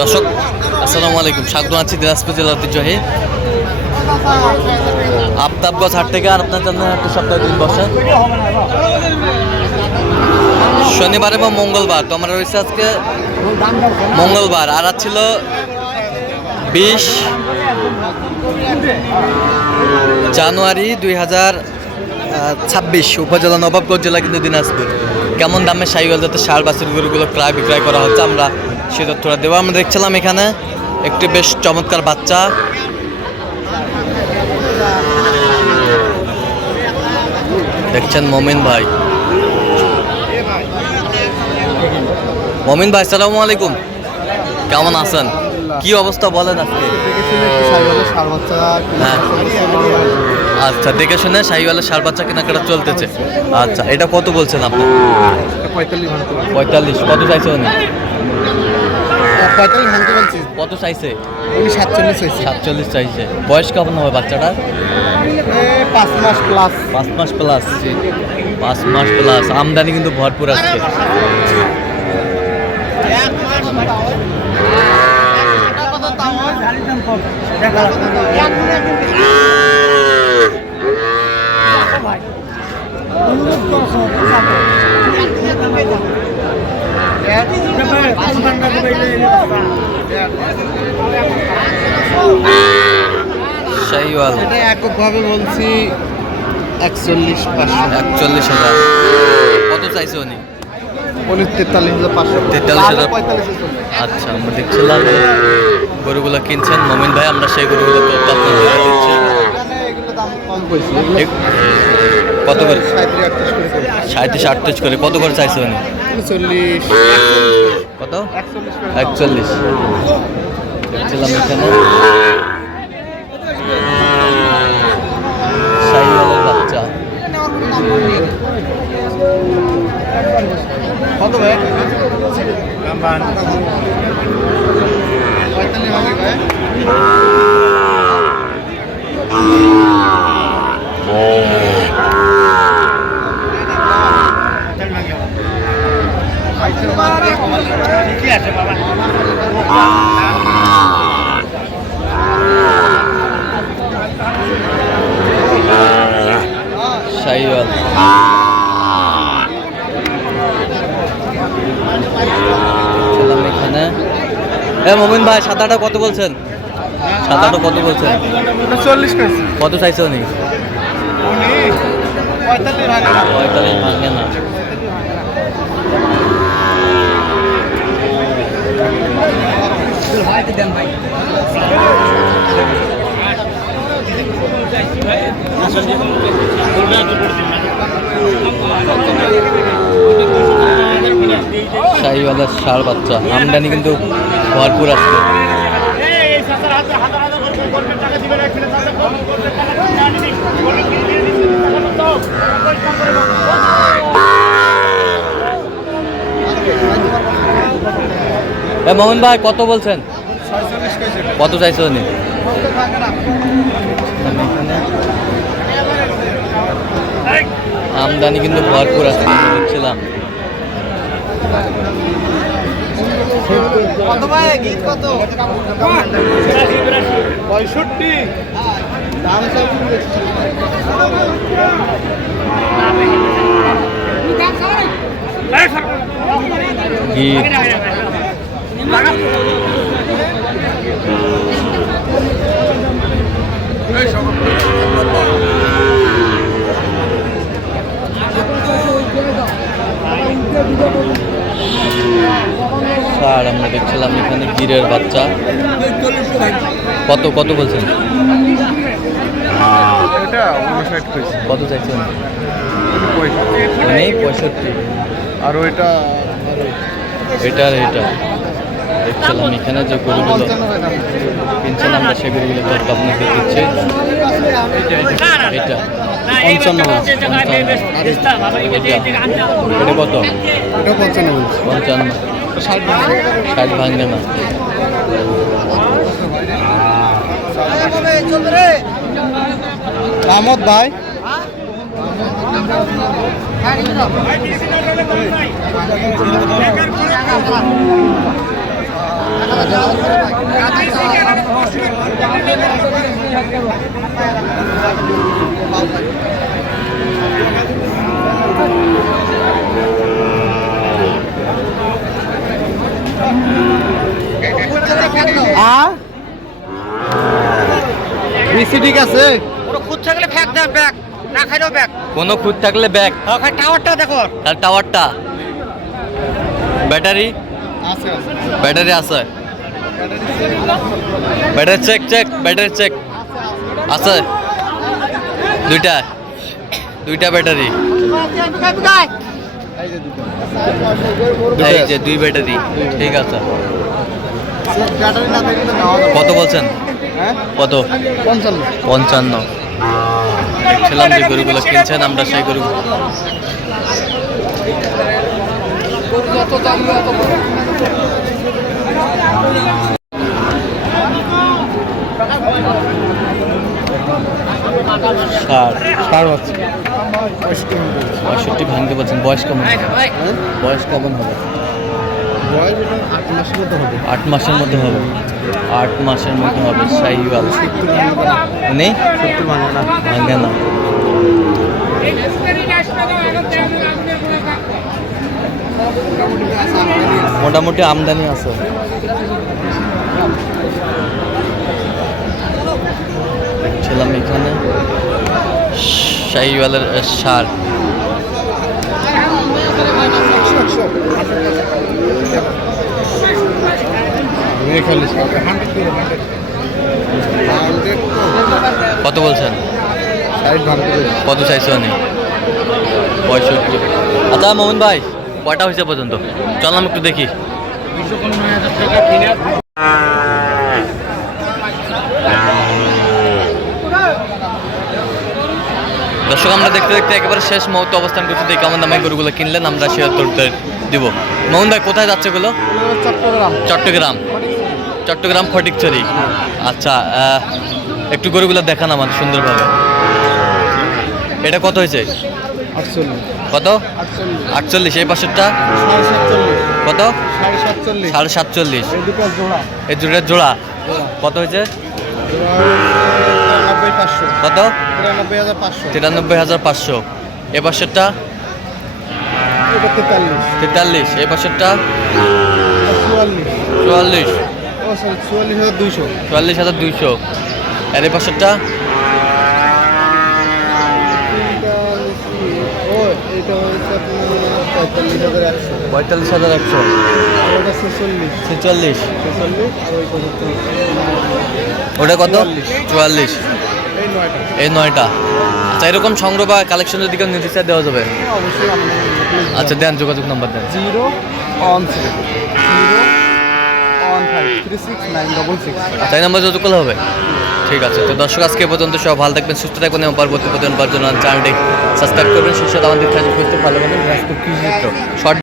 দর্শক আসসালামু আলাইকুম, স্বাগত আছি দিনাজপুর জেলার ঐতিহ্যবাহী আফতাবগঞ্জ হাট থেকে। আর আপনার জন্য একটা সপ্তাহে দিন বসে শনিবার এবং মঙ্গলবার। তো আমরা রয়েছে আজকে মঙ্গলবার, আর আজ ছিল 20 জানুয়ারি 2026, উপজেলা নবাবগঞ্জ জেলা কিন্তু দিনাজপুর। কেমন দামে শাহিওয়াল জাতের ষাঁড় বাছুর গরুগুলো ক্রয় বিক্রয় করা হচ্ছে আমরা সে তথ্যটা দেবো। আমরা দেখছিলাম এখানে একটি বেশ চমৎকার বাচ্চা, দেখছেন মমিন ভাই। মমিন ভাই সালামু আলাইকুম, কেমন আছেন? কি অবস্থা বলেন আজকে? হ্যাঁ, আচ্ছা, দেখে শুনে শাহিওয়ালের ষাঁড় বাচ্চা কেনাকাটা চলতেছে। আচ্ছা, এটা কত বলছেন আপনি? 45। কত চাইছে উনি? 45 ভাঙতে বলছি। কত চাইছে? উনি 47 চাইছে। 47 চাইছে। বয়স কেমন হবে বাচ্চাটার? 5 মাস প্লাস। 5 মাস প্লাস। 5 মাস প্লাস। আমদানি কিন্তু ভরপুর আজকে। শাহিওয়াল এটা এককভাবে বলছি 41,500। কত চাইছে উনি? 43,500। 43,000। 45,000। আচ্ছা, আমরা দেখছিলাম যে গরুগুলো কিনছেন মমিন ভাই, আমরা সেই গরুগুলো তো আপনাদের দিচ্ছি। এগুলো দাম কম কইছি। কত করে? 37-38 37-38 করে। করে। কত করে চাইছে উনি? 40। কত? 41 করে। 41 দেখছিলাম এখানে শাহিওয়ালের বাচ্চা। কত ভাই? 45 ভাঙে ভাই। শাহিওয়াল এখানে। মমিন ভাই, সাদাটা কত বলছেন? সাদাটা কত বলছেন? 40 কইছি। কত চাইছে উনি? 45 ভাঙে। 45 ভাঙে না। শাহিওয়ালের ষাঁড় বাচ্চা, আমদানি কিন্তু ভরপুর আসছে। মোহন ভাই কত বলছেন? 46 কইছে। কত চাইছে উনি? আমদানি কিন্তু ভরপুর আছে, দেখছিলাম। কত ভাই গীত কত? 65। দাম সব দেখছি। গীত আর আমরা দেখছিলাম এখানে গিরের বাচ্চা। কত কত বলছেন? কত চাইছেন? 65। আর ওইটা এটা দেখছিলাম এখানে যে গরুগুলো কিনছেন আমরা সেই গরুগুলো তথ্য আপনাকে দিচ্ছি। এটা 55। এটা কত? এটা 55। 55। 60 ভাঙবে না। রামত ভাই আর বেশি ঠিক আছে ওরা খুদ থাকলে ফ্যাক দেন ব্যাগ না খাইলেও ব্যাগ কোনো খুঁত থাকলে ব্যাগ, ওখানে টাওয়ারটা দেখো আর টাওয়ারটা, ব্যাটারি আছে আছে ব্যাটারি আছে, battery check check, battery check আছে, দুইটা দুইটা ব্যাটারি, এই যে দুটো এই যে দুই ব্যাটারি, ঠিক আছে। ব্যাটারি না থাকলে নেওয়া যাবে কত বলছেন? হ্যাঁ কত? 55 55। দেখছিলাম যে গরুগুলো কিনছেন, আমরা সেই গরু যত দাম অত ষাট সার হচ্ছে 65 ভাঙতে বলছেন। বয়স কেমন হবে? বয়স কেমন হবে? বয়স এটা 8 মাসের মতো হবে 8 মাসের মধ্যে হবে, 8 মাসের মধ্যে হবে। শাহিওয়াল 70 ভাঙবে না নেই, 70 ভাঙবে না ভাঙে না। মোটামুটি আমদানি আছে। ছিলাম এখানে শাহিওয়ালের সার, কত বলছেন? কত চাইছো নি? 65। আচ্ছা মোহন ভাই, কয়টা হয়েছে পর্যন্ত? চললাম একটু দেখি। দর্শক, আমরা দেখতে দেখতে একেবারে শেষ মুহূর্তে অবস্থান করছি। দেখি কেমন দামে গরুগুলো কিনলেন, আমরা সে উত্তর দিব। মোহন ভাই, কোথায় যাচ্ছে এগুলো? চট্টগ্রাম। চট্টগ্রাম ফটিকছড়ি। আচ্ছা, একটু গরুগুলো দেখান আমার সুন্দরভাবে। এটা কত হয়েছে? 48 কত? 48। এই পাশেরটা কত? 47.5। এই দুটো জোড়া এই দুটোর জোড়া কত হয়েছে? 93500 কত? 93500 93,500। এ পাশেরটা এটা 43 43। এই পাশেরটা 44 44। ও সরি 44200 44,200। আর এই পাশেরটা ও এটা হচ্ছে আপনার 45100 45,100। ওটা 46 46। 46 আর ওই পর্যন্ত ওটা কত? 44। এই নয়টা এই 9টা। আচ্ছা, এরকম সংগ্রহ বা কালেকশনের দিকে নির্দেশ দেওয়া যাবে? অবশ্যই আমাদের আচ্ছা, দেন, যোগাযোগ নাম্বার দেন। 017 আচ্ছা, এই নাম্বার যোগাযোগ করলে হবে? ঠিক আছে। তো দর্শক, আজকে এ পর্যন্ত সব ভালো থাকবেন, সুস্থ থাকবেন এবং পরবর্তী প্রতিদিন পাওয়ার জন্য চ্যানেলটি সাবস্ক্রাইব করবেন। সেই সাথে আমাদের ফেসবুক পেজটি ফলো করবেন। শর্ট